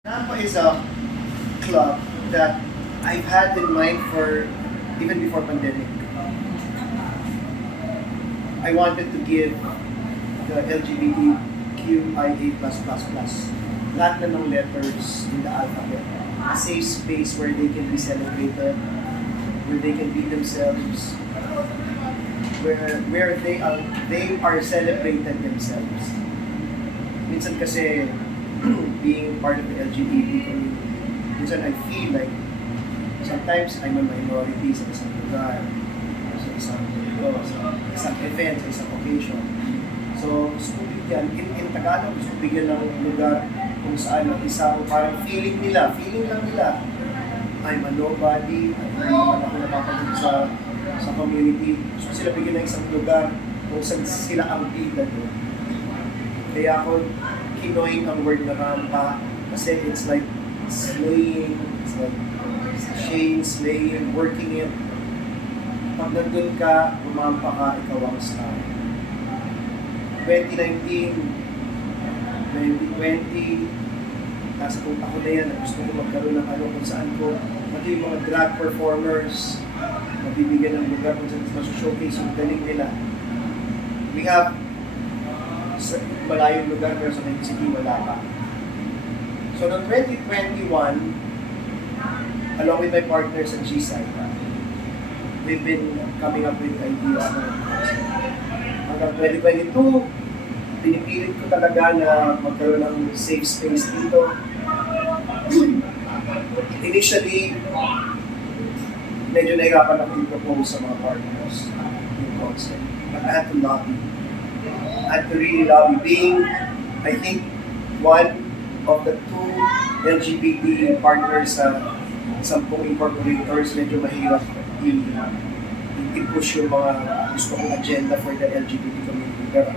Nampa is a club that I've had in mind for even before pandemic. I wanted to give the LGBTQIA++, lahat na ng letters in the alphabet, a safe space where they can be celebrated, where they can be themselves, where they are celebrated themselves. Minsan kasi being part of the LGBT community, minsan I feel like sometimes I'm a minority sa isang lugar, or sa isang event, sa isang occasion. So, gusto ko bigyan, in Tagalog, gusto ko bigyan ng lugar kung saan ang isang parang feeling lang nila, I'm a nobody, hindi naman ako napapagod sa community. Gusto sila bigyan ng isang lugar kung saan sila ang bida doon. Kaya ako kinoin ang word na rampa kasi it's like slaying, it's like slaying, working it. Pag nandun ka, rumampa ka, ikaw ang star. 2019, 2020, nasa punta ko na yan, gusto ko magkaroon ng kung saan ko, pati yung mga drag performers, mabibigyan ng lugar kung saan masu-showcase yung galing nila. We have sa malayong lugar pero sa Quezon City wala pa. So noong 2021, along with my partner sa G-Side, we've been coming up with ideas na hanggang 2022, pinipilit ko talaga na magkaroon ng safe space dito. Initially, medyo nahirapan ako i-propose sa mga partners yung concept. But I had to lobby. I had to really lobby. Being, I think, one of the two LGBT partners sa 10 incorporators, medyo mahirap i-push yung mga gusto kong agenda for the LGBT community. Pero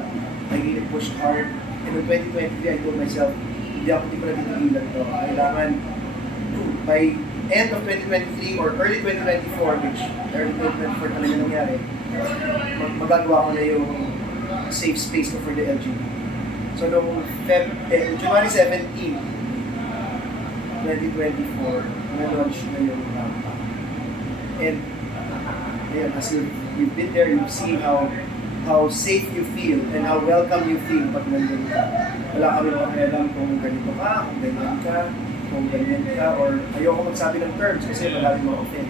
I really pushed hard. And in 2023, I told myself, hindi ko na titigilan to. Kailangan by end of 2023 or early 2024, which early 2024 talaga nangyari, magagawa ko na yung safe space ko for the LGBT. So noong January 17, 2024, na-launch na yung rampa. And ayun, as you've been there, you've seen how safe you feel and how welcome you feel pag nandun ka. Wala kami pakialam kung ganito ka, kung ganyan ka, or ayoko magsabi ng terms kasi malalim ma-offend.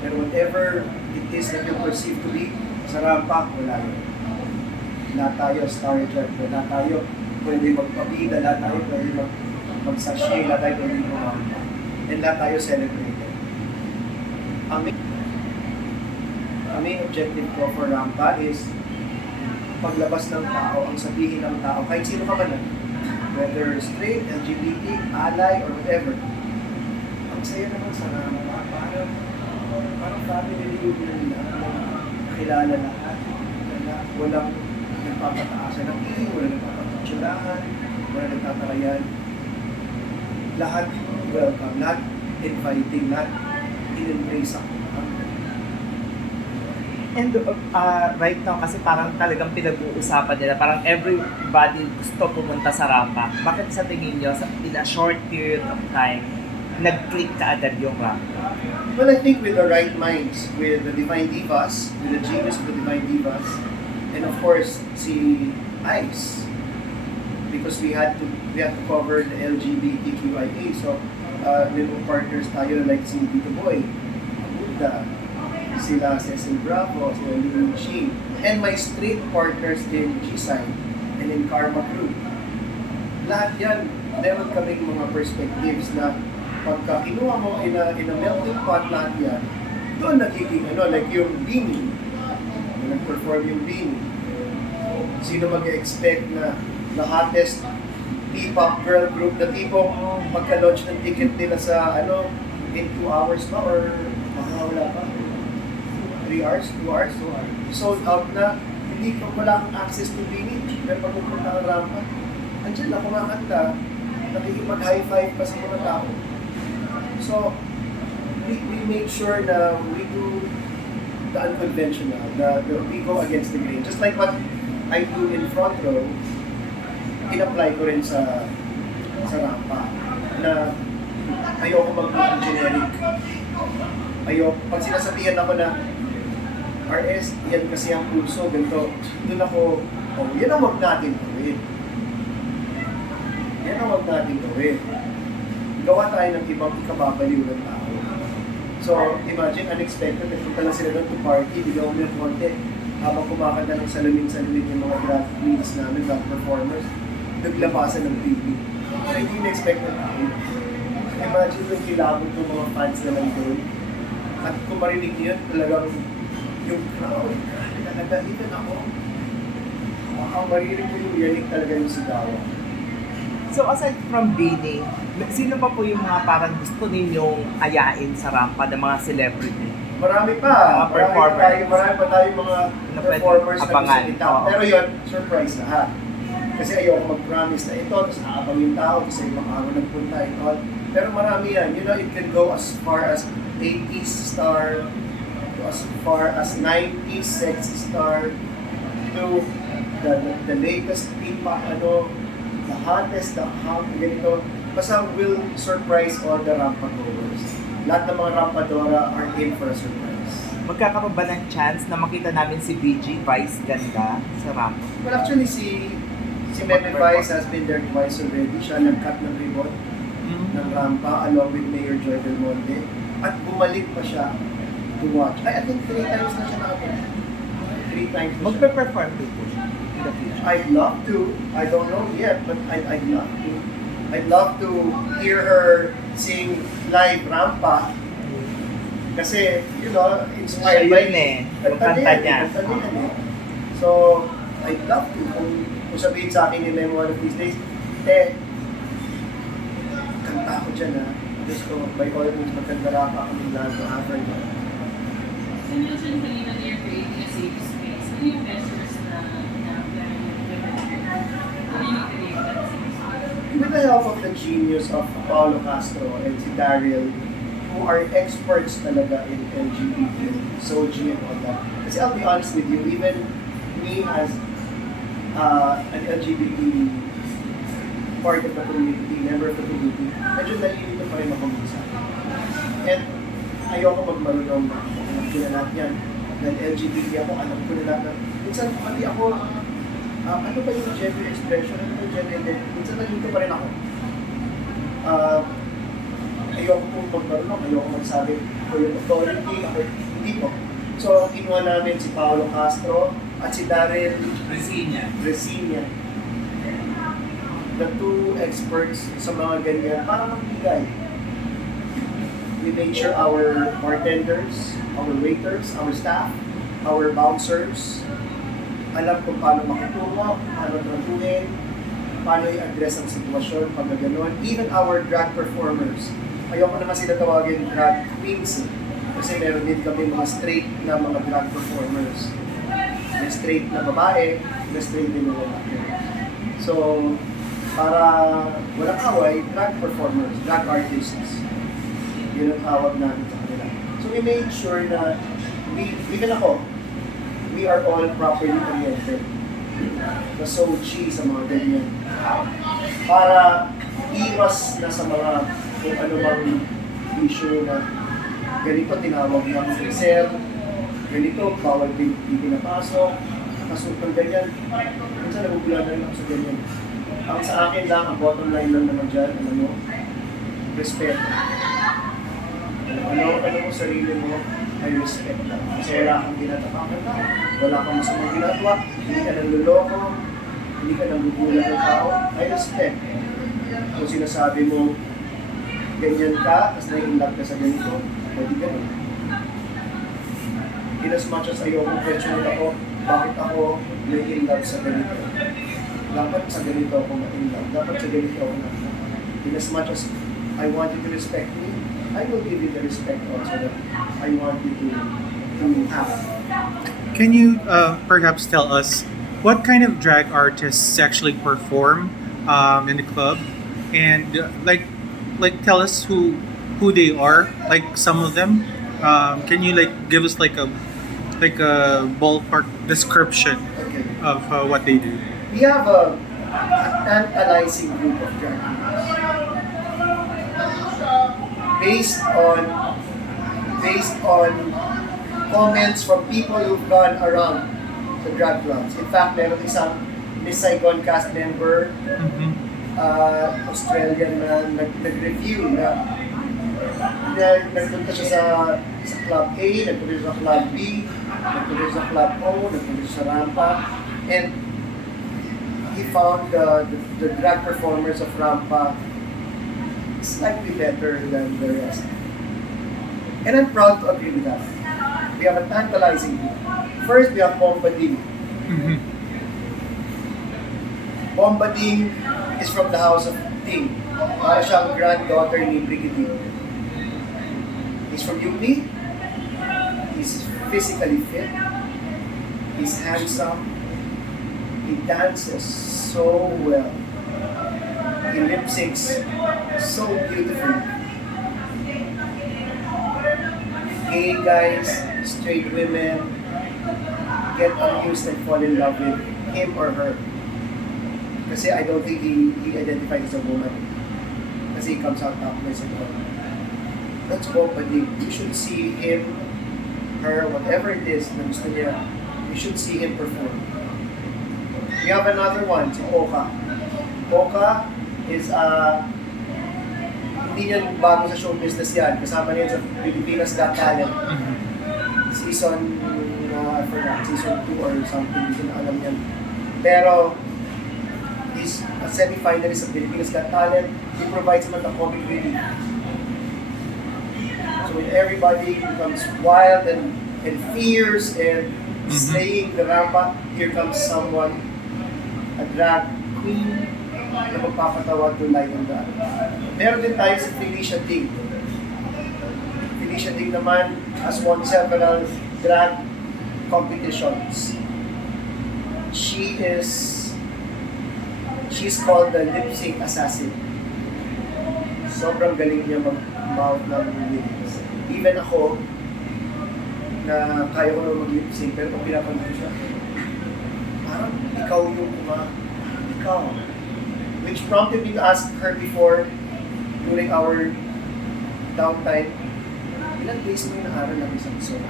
Pero whatever it is that you perceive to be, sa rampa, wala yun. Lahat tayo star-jet, lahat tayo pwede magpabida, lahat tayo pwede mag-sachet, lahat tayo pwede mag-rampa. And lahat tayo celebrated. Ang main objective ko for rampa is paglabas ng tao, ang sabihin ng tao, kahit sino ka man, whether straight, LGBT, ally, or whatever. Ang saya naman sa rampa, parang family reunion na nakilala lahat, walang nagpapataasan ng tingin, walang nagpapapatsulahan, walang nagtatarayan. Lahat welcome, lahat inviting, lahat in-embrace ako. And right now, kasi parang talagang pinag-uusapan nila, parang everybody gusto pumunta sa rampa. Bakit sa tingin nyo, in a short period of time, nag-click ka agad yung rampa? Well, I think with the right minds, with the Divine Divas, with the genius of the Divine Divas, and of course, si Ice, because we had to cover the LGBTQIA, so may mga partners tayo like si Vito Boy, Buddha, sila Cecil Bravo, sila Lily Sheen, and my straight partners in G-Side and in Karma Crew. Lahat yan, meron kaming mga perspectives na pagka kinuha mo in a melting pot lahat yan, doon nagiging like yung Beanie, nag-perform yung Beanie. Sino mag-expect na the hottest P-pop girl group na tipo magka-launch ng ticket nila sa in 2 hours pa or wala pa? 3 hours, 2 hours, sold out na, hindi ka wala kang access to Beanie, pero pag pupunta ang rampa, andyan na kumakanta, nakikipag-high five pa sa mga tao. So, we make sure na we do the unconventional, we go against the grain. Just like what I do in front row, in-apply ko rin sa rampa. na ayoko mag generic. Pag sinasabihan ako na RS, yan kasi ang pulso, ganito, doon ako, oh, yan ang wag natin gawin. Yan ang wag natin gawin. Gawa tayo ng ibang ikababaliw ng tao. So, imagine, unexpected, nagpunta lang sila doon to party, bigyan mo ng konti, habang kumakanta ng salamin-salamin yung mga drag queens namin, drag performers, naglabasan ng TV. So, hindi na-expect na tao. Imagine yung kilabot ng mga fans naman doon. At kung marinig niyo yun, talagang yung crowd, talaga, even ako, ang marinig mo yung yanig talaga yung sigawan. So aside from Bini, sino pa po yung mga parang gusto ninyong ayain sa rampa ng mga celebrity? Marami pa. Marami pa tayo mga performers na gusto nita. Pero yun, surprise lahat. Kasi ayoko mag-promise na ito, tapos aabang yung tao, kasi ibang araw nagpunta ito. Pero marami yan. You know, it can go as far as 80s star, to as far as 90s sexy star, to the latest P-pop, the hottest, the hot, ganito. Basta will surprise all the rampa goers. Lahat ng mga rampadora are in for a surprise. Magkakaroon ba ng chance na makita namin si BG Vice ganda sa rampa? Well, actually, si Meme Vice has been there twice already. Siya nag-cut ng ribbon ng rampa along with Mayor Joy Del Monte. At bumalik pa siya to watch. I think 3 times na siya nakapunta. 3 times na siya. Magpe-perform din po siya in the future. I'd love to. I don't know yet, but I'd love to. I'd love to hear her sing live rampa. Kasi, you know, inspired by yung kanta niya. So, I'd love to. Kung sabihin sa akin ni Memo one of these days, kanta ko dyan ha. Gusto ko, by all means, magkagara pa kami lahat ng after mo. So, you mentioned kanina na you're creating a safe space. Ano yung measures na planning yung What do you need to make that safe space? With the help of the genius of Paulo Castro and si Daryl, who are experts talaga in LGBT, SOGI and all that. Kasi I'll be honest with you, even me as an LGBT part of the community, member of the community, medyo nalilito pa rin ako minsan. And ayoko magmarunong na alam ko na lahat yan. Dahil LGBT ako, alam ko na lahat na. Minsan, pati ako, ano ba yung gender expression? Ano ba yung gender identity? Minsan nalilito pa rin ako. Ayoko pong magmarunong, ayoko magsabi ko yung authority, ako, hindi po. So, kinuha namin si Paulo Castro at si Daryl Resina. The two experts sa mga ganyan para magbigay. We made sure our bartenders, our waiters, our staff, our bouncers, alam kung paano makitungo, paano tratuhin, paano i-address ang sitwasyon pag gano'n. Even our drag performers, ayoko naman sila tawagin drag queens kasi meron din kami mga straight na mga drag performers. May straight na babae, may straight din na lalaki. So, para walang away, drag performers, drag artists. Yun ang tawag natin sa kanila. So we made sure na, even ako, we are all properly oriented. The SOGI sa mga ganyan. Para iwas na sa mga kung ano bang issue na ganito tinawag na sir, ganito, bawal din pinapasok, nakasutang ganyan. Minsan nagugula na rin ako sa ganyan. Ang sa akin lang, ang bottom line lang naman dyan, alam mo, respect. Ano mo sarili mo, ay respect lang. Kasi wala kang ginatapakan na, wala kang masamang ginagawa, hindi ka nanluloko, hindi ka nanggugula ng tao, ay respect. Kung sinasabi mo, ganyan ka, tapos nai-inlove ka sa ganito, pwede ganun. In as much as ayoko question ako, bakit ako nai-inlove sa ganito? Dapat sa ganito ako ma-inlove, dapat sa ganito ako na-inlove. In as much as I want you to respect me, I will give you the respect also that I want you to have. Can you perhaps tell us what kind of drag artists actually perform in the club, and like tell us who they are, like some of them? Can you like give us like a ballpark description Okay. of what they do? We have a tantalizing group of drag queens. based on comments from people who've gone around the drag clubs. In fact, meron isang Miss Saigon cast member, Mhm. Australian na nag-review na nagpunta siya sa Club A, nagpunta siya sa Club B, nagpunta siya sa Club O, nagpunta siya sa Rampa, and he found the drag performers of Rampa slightly better than the rest. And I'm proud to agree with that. We have a tantalizing group. First, we have Bombading. Mhm. Bombading is from the house of Ting. Para siyang granddaughter ni Brigadier. He's from UP. He's physically fit. He's handsome. He dances so well. He lip syncs so beautifully. Gay guys, straight women get amused and fall in love with him or her. Kasi I don't think he identifies as a woman. Kasi he comes out topless and all. That's Bombadil. You should see him, her, whatever it is na gusto niya. You should see him perform. We have another one, si Oka. Oka is hindi niya bago sa show business yan. Kasama niya sa Pilipinas Got Talent. Mhm. Season, I forgot, season 2 or something, hindi ko na alam yan. Pero, he's a semi-finalist of Pilipinas Got Talent. He provides him the comic relief. So when everybody becomes wild and fierce and slaying the rampa, here comes someone, a drag queen, na magpapatawa to lighten the Meron din tayo si Felicia Ding. Felicia Ding naman has won several drag competitions. She's called the lip sync assassin. Sobrang galing niya mag-mouth ng lyrics. Even ako, na kaya ko na mag-lip sync, pero kung pinapanood ko siya, parang ikaw yung ikaw. Which prompted me to ask her before, during our downtime, ilang days mo yung naaral ng isang song?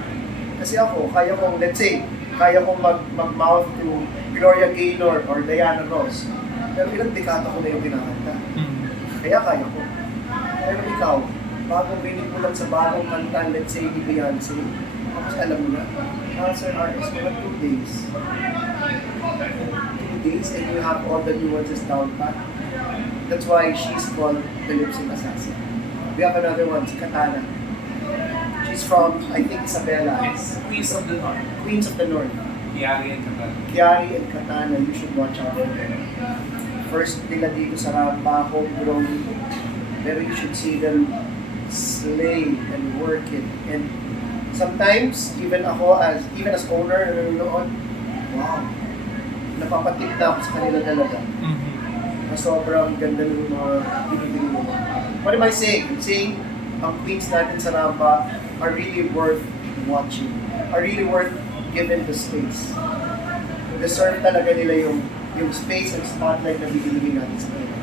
Kasi ako, kaya kong, let's say, kaya kong mag-mouth to Gloria Gaynor or Diana Ross. Pero ilang dekada ko na yung kinakanta. Mhm. Kaya ko. Pero ikaw, bagong rinig mo lang sa bagong kanta, let's say, ni Beyonce, tapos alam mo na, Sir RS, mga 2 days. 2 days and you have all the nuances down pat. That's why she's called the lip sync assassin. We have another one, si Katana. She's from, I think, Isabela. Yes, Queens of the North. Queens of the North. Yari and Katana. Kiari and Katana, you should watch out for them. First nila dito sa Rampa, homegrown, pero you should see them slay and work it. And sometimes, even as owner, nanonood, wow, napapatik na ako sa kanila talaga. Mhm. Na sobrang ganda ng mga binibili mo. What am I saying? I'm saying, ang queens natin sa Rampa are really worth watching. Are really worth given the space. Deserve talaga nila yung space and spotlight na binibigay natin sa kanila.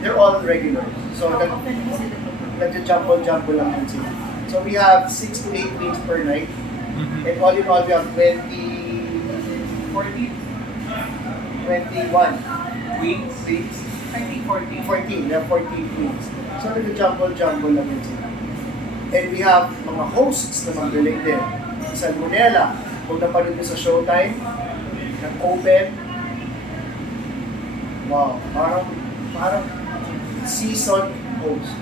They're all regulars. So, nag-jumble lang yun sila. So, we have 6 to 8 queens per night. Mhm. And all in all, we have 21 Queens? queens. I think 14. 14. We have 14 queens. So, nag-jumble lang yun sila. And we have mga hosts na magaling din. Salmonella, kung napanood nyo sa Showtime, nag-open. Wow, parang season host.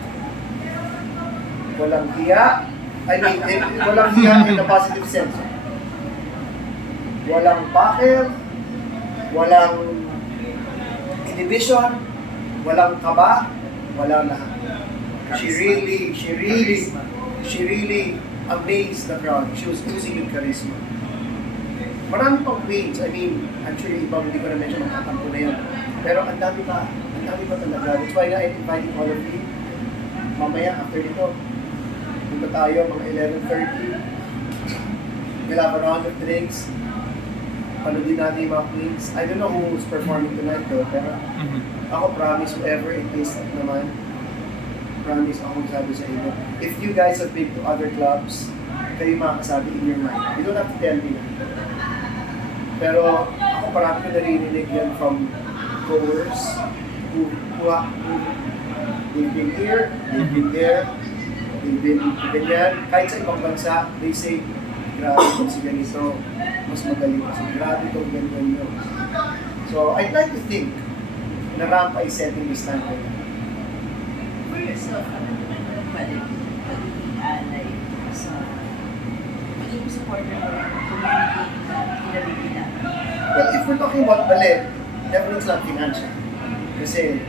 Walang hiya. Walang hiya in a positive sense. Walang bakil, walang inhibition, walang kaba, walang lahat. She really amazed the crowd. She was oozing with charisma. Marami pang queens. I mean, actually, ibang hindi ko na medyo makatampo na yun. Pero ang dami pa talaga. That's why I'm inviting all of you. Mamaya, after nito, punta tayo mga 11:30. We'll have a round of drinks. Panoodin natin yung mga queens. I don't know who's performing tonight though, pero Mhm. ako promise whoever it is naman, promise ako sabi sa inyo. If you guys have been to other clubs, kayo makakasabi in your mind. You don't have to tell me na. Pero ako parang ko narinig yan from goers they've been here, they've been there, they've been ganyan. Kahit sa ibang bansa, they say, grabe kung si ganito, mas magaling kasi grabe kung ganyan yun. So, I'd like to think na Rampa is setting the standard. For yourself, ano naman pwede alay sa maging supporter ng community na kinabibila? Well, if we're talking about ballet, definitely it's not financial. Kasi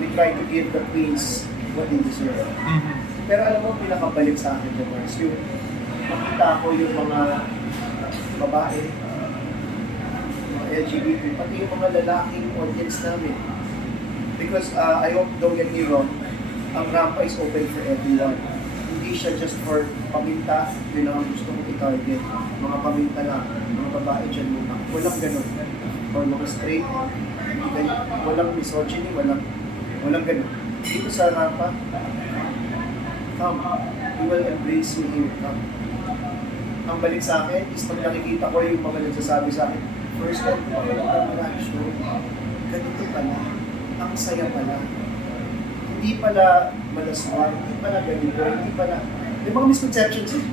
we try to give the queens what they deserve. Mhm. Pero alam mo, pinakabalik sa akin ko, Mars, yung makita ko yung mga babae, mga LGBT, pati yung mga lalaking audience namin. Because I hope, don't get me wrong, ang Rampa is open for everyone. Hindi siya just for paminta, yun ang gusto kong i-target. Mga paminta lang, mga babae dyan muna. Walang ganun. Or mga straight, walang misogyny, walang ganun. Dito sa Rampa, come, you will embrace me here, come. Ang balik sa akin is pag nakikita ko yung mga nagsasabi sa akin, first time ko mag show, ganito pala, ang saya pala. Hindi pala malaswa, hindi pala ganito, hindi pala, may mga misconceptions eh.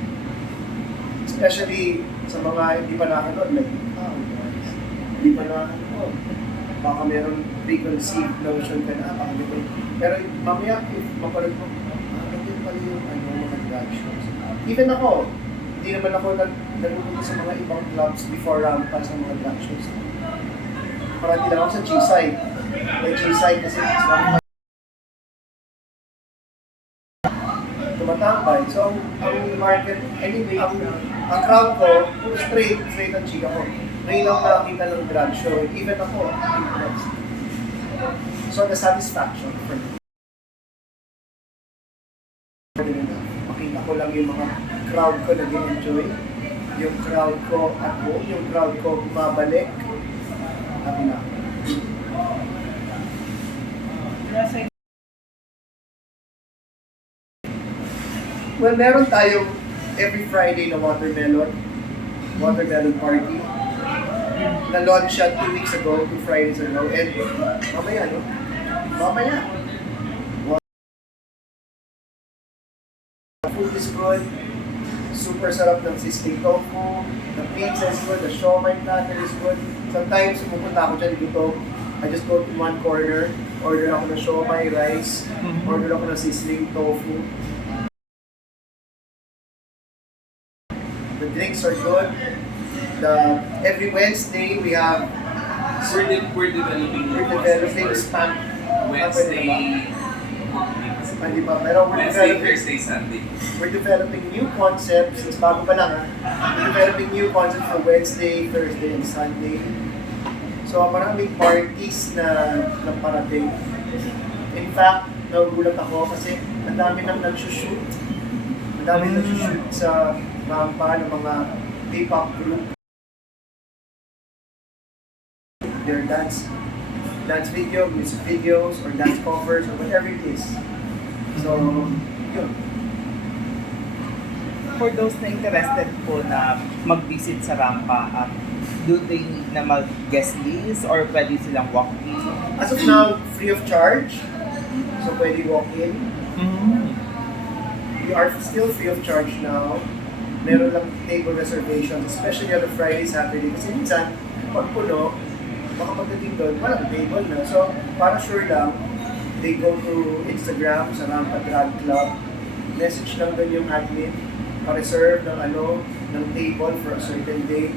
Especially sa mga hindi pa nakanood, like, hindi pa nakanood. Baka meron preconceived notion ka na, baka ganito. Pero mamaya, if mapanood mo, ganito pala yung mga drag shows. Even ako, hindi naman ako nagpupunta sa mga ibang clubs before Rampa sa mga drag shows. Parang lang ako sa G-side. May G-side kasi tumatambay. So, ang market, anyway, ang crowd ko, puro straight ang chika ko. Ngayon lang nakakita ng drag show. Even ako, impressed. So, the satisfaction for me. Makita ko lang yung mga crowd ko nag-enjoy. Yung crowd ko at home, yung crowd ko bumabalik. Happy na. Well, meron tayong every Friday na watermelon party. Na-launch siya 2 weeks ago, 2 Fridays ago, and mamaya, no? Mamaya. Food is good, super sarap ng sizzling tofu, the pizza is good, the siomai platter is good. Sometimes, pupunta ako dyan dito, I just go to one corner, order ako ng siomai rice, order ako ng sizzling tofu. The drinks are good. Every Wednesday we have We're developing new developing spam. Wednesday, Hindi pa, pero Wednesday, Thursday, Sunday. we're developing new concepts. Since bago pa lang we're developing new concepts for Wednesday, Thursday, and Sunday. So maraming parties na parating. In fact, nagugulat ako kasi ang dami nang nag-shoot. Ang dami nag-shoot sa Rampa ng mga K-pop group. Their dance video, music videos, or dance covers, or whatever it is. So, yun. For those na interested po na mag-visit sa Rampa, do they need na mag-guest list or pwede silang walk-in? As of now, free of charge. So, pwede walk-in. We are still free of charge now. Meron lang table reservations, especially on a Friday, Saturday. Kasi minsan, pag puno, baka pagdating doon, walang table na. So, para sure lang, they go to Instagram sa Rampa Drag Club. Message lang doon yung admin, pa-reserve ng table for a certain day.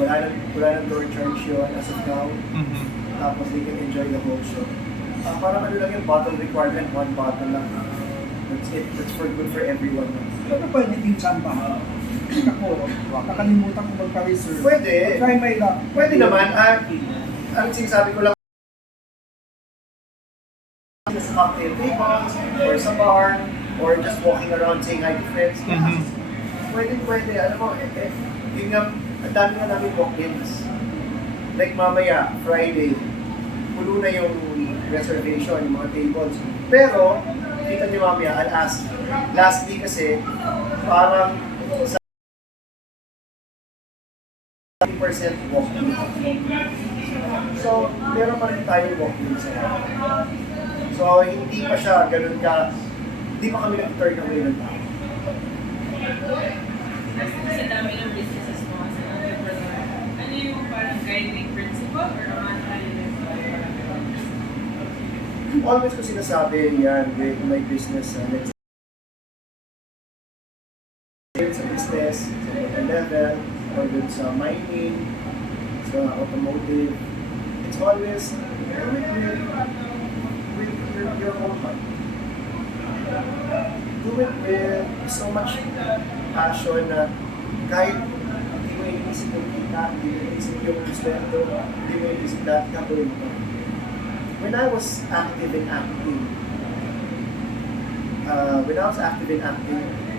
Wala nang door charge yun as of now. Tapos they can enjoy the whole show. Parang lang yung bottle requirement, 1 bottle lang. That's it. That's for good for everyone. Pero pwede din tsambahan. Ako, nakalimutan ko magpa-reserve. Pwede. Try my luck. Pwede naman. Ang sinasabi ko lang, sa cocktail tables, or sa bar, or just walking around saying hi to friends. Pwede. Alam mo, yun nga, ang dami nga namin walk-ins. Like mamaya, Friday, puno na yung reservation, yung mga tables. Pero, kita niyo mamaya, I'll ask. Lastly kasi, parang sa 30% walk-in. So, meron pa rin tayong walk-in sa harap. So, hindi pa siya ganun ka, hindi pa kami nag-turn away ng tao. Sa dami ng businesses mo as an entrepreneur, ano yung parang guiding principle or mantra yun? Always ko sinasabi yan with my business, let's say sa business, sa local level, or dun sa mining, sa automotive, it's always do it with your own heart. Do it with so much passion na kahit hindi mo inisip yung kita, hindi mo inisip yung sweldo, hindi mo inisip lahat, gagawin mo. When I was active in acting,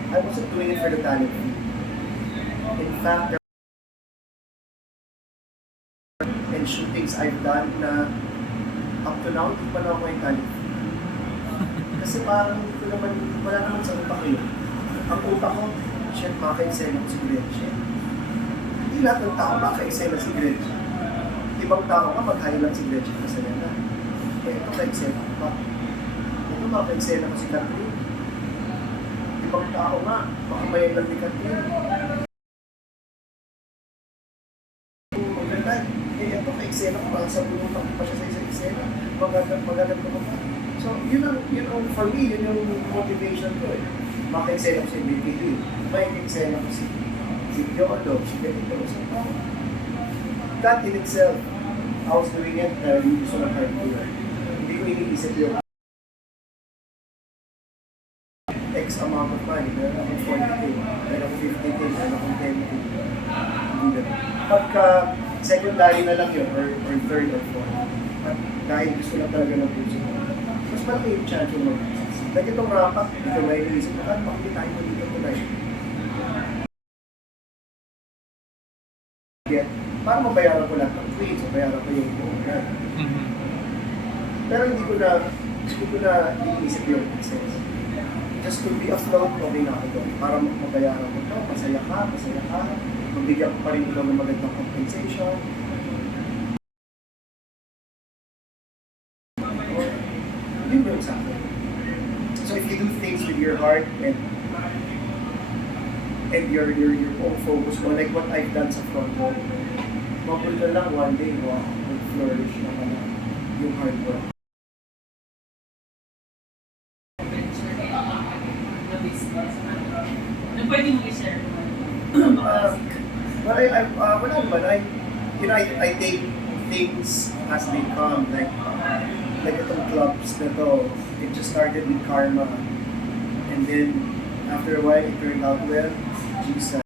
I wasn't doing it for the talent fee. In fact, there and shootings I've done na up to now, hindi pa na ako yung talent fee. Kasi parang hindi ko naman, wala naman sa utak ko yun. Ang utak ko, shit, maka-excel ako si Gretchen. Hindi lahat ng tao maka-excel si Gretchen. Ibang tao ka, mag-high lang si Gretchen kasi na. Ito ka-excel ako pa. Ito maka-excel ako si Catherine. Ibang tao nga, makamayan lang ni Catherine. Maganda, ito ka-excel ako, parang sa bulutang pa siya sa isang excel. Magaganda ko pa. So, yun ang, for me, yun yung motivation ko eh. Maka-excel ako si BPD. Maka-excel ako si Yodo, si Benito. So, that in itself, I was doing it dahil gusto ng hard work. Hindi ko iniisip yung X amount of money. Meron akong 40K, meron akong 50K, meron akong 10K. Hindi na. Pagka secondary na lang yun, or third or fourth. At dahil gusto lang talaga ng puso. Mas malaki yung chance yung mag-business. Like itong ramp-up, hindi ko may iniisip na, bakit tayo mo dito tonight? Para mabayaran ko lahat ng tweets, mabayaran ko yung buong yan. Pero hindi ko na iniisip yung success. Just to be afloat, okay na ako doon. Para mabayaran ko ito, masaya ka, mabigyan ko pa rin ikaw ng magandang compensation. Yun yung sa akin. So if you do things with your heart and your own focus mo, like what I've done sa front row, mapunta lang one day, wow, mag-flourish na pala yung hard work. Na business? Ano pwede mo i-share mo? Well, wala naman. I take things as they come. Like itong clubs na to, it just started with karma. And then, after a while, it turned out well. Jesus.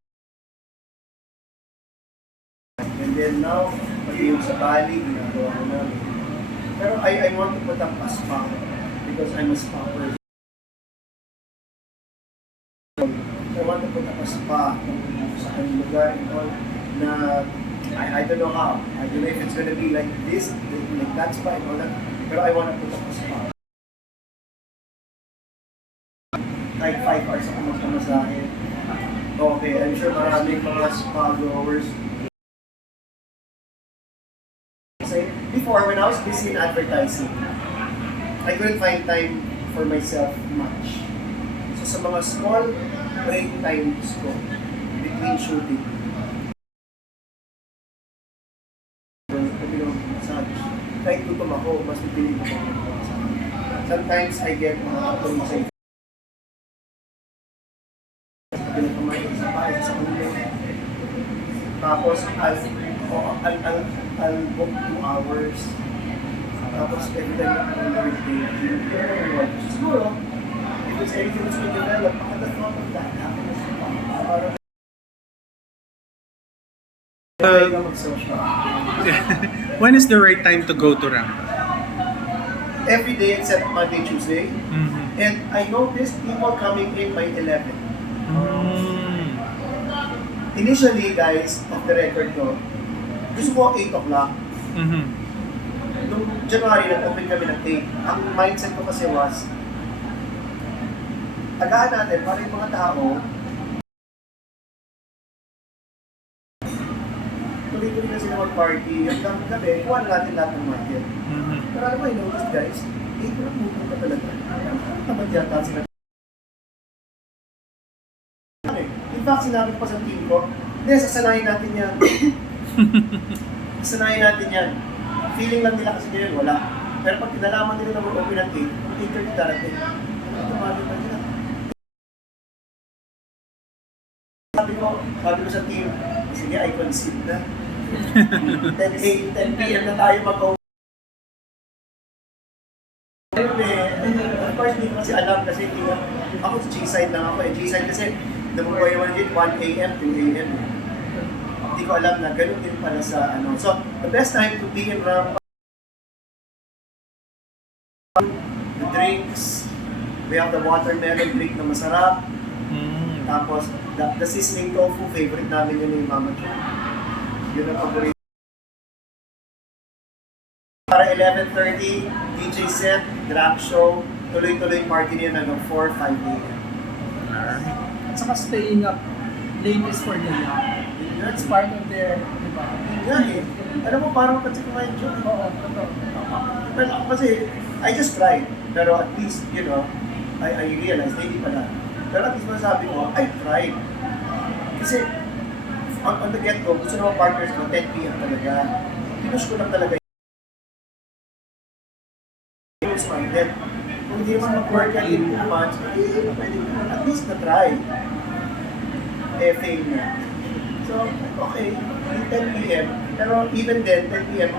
And then now, pati yung sa Bali, ginagawa ko namin. Pero I want to put up a spa because I'm a spa person. I want to put up a spa sa kanyang lugar and all na I don't know how. I don't know if it's gonna be like this, like that spa and all that. Pero I want to put up a spa. Kahit 5 hours ako magpamasahe. Okay, I'm sure maraming mga spa goers. Before, when I was busy in advertising, I couldn't find time for myself much. So sa mga small break times ko, between shooting, kahit gutom ako, mas pipili ko mga sometimes I get mga atong sa pinagkamayin sa bahay sa ulo. Tapos, I'll book 2 hours. Tapos, every time na ako na weekday, siguro, if there's anything that's going to develop, baka the thought of that happiness. Parang, mag-social. When is the right time to go to Rampa? Every day except Monday, Tuesday. Mm-hmm. And I noticed people coming in by 11. Initially, guys, off the record ko, gusto ko 8 o'clock. Mm-hmm. Nung January, nag-open kami ng tape. Ang mindset ko kasi was, tagaan natin para yung mga tao, tuloy-tuloy na sila mag-party, hanggang gabi, kuha na natin lahat ng market. Mhm. Pero alam mo, i-notice guys, ito na pupunta talaga. Tamad yata sila. In fact, sinabi ko pa sa team ko, hindi, sasanayin natin yan. Sasanayin natin yan. Feeling lang nila kasi ngayon, wala. Pero pag kinalaman nila na mag-open ng tape, ang interview darating. Tumagin pa nila. Sabi ko sa team, sige, I concede na. 10 p.m. na tayo mag-open. Of course, hindi ko kasi alam kasi ako sa G-side lang ako. G-side kasi nabubuhay naman din 1 a.m. to 2 a.m. Hindi ko alam na gano'n din pala sa ano. So, the best time to be in Rampa, the drinks, we have the watermelon drink na masarap. Mm. Tapos, the seasoning tofu, favorite namin yun yung Mama Jo. Yun ang paborito. Para 11:30, DJ set, drag show, tuloy-tuloy party niya hanggang 4, 5 a.m. At saka staying up late is for the young. That's part of their, di ba? Yan eh. Alam mo, parang kasi kumain dyan. Oo, totoo. Pero ako kasi, I just tried. Pero at least, you know, I realized, hindi pala. Pero at least masasabi ko, I tried. Kasi, on the get-go, gusto naman partners ko, 10 p.m. talaga. Pinush ko lang talaga yung minded. Kung hindi naman mag-work yan in 2 months, pwede naman at least na-try. Fail na. So, okay, 10 p.m. Pero even then, 10 p.m.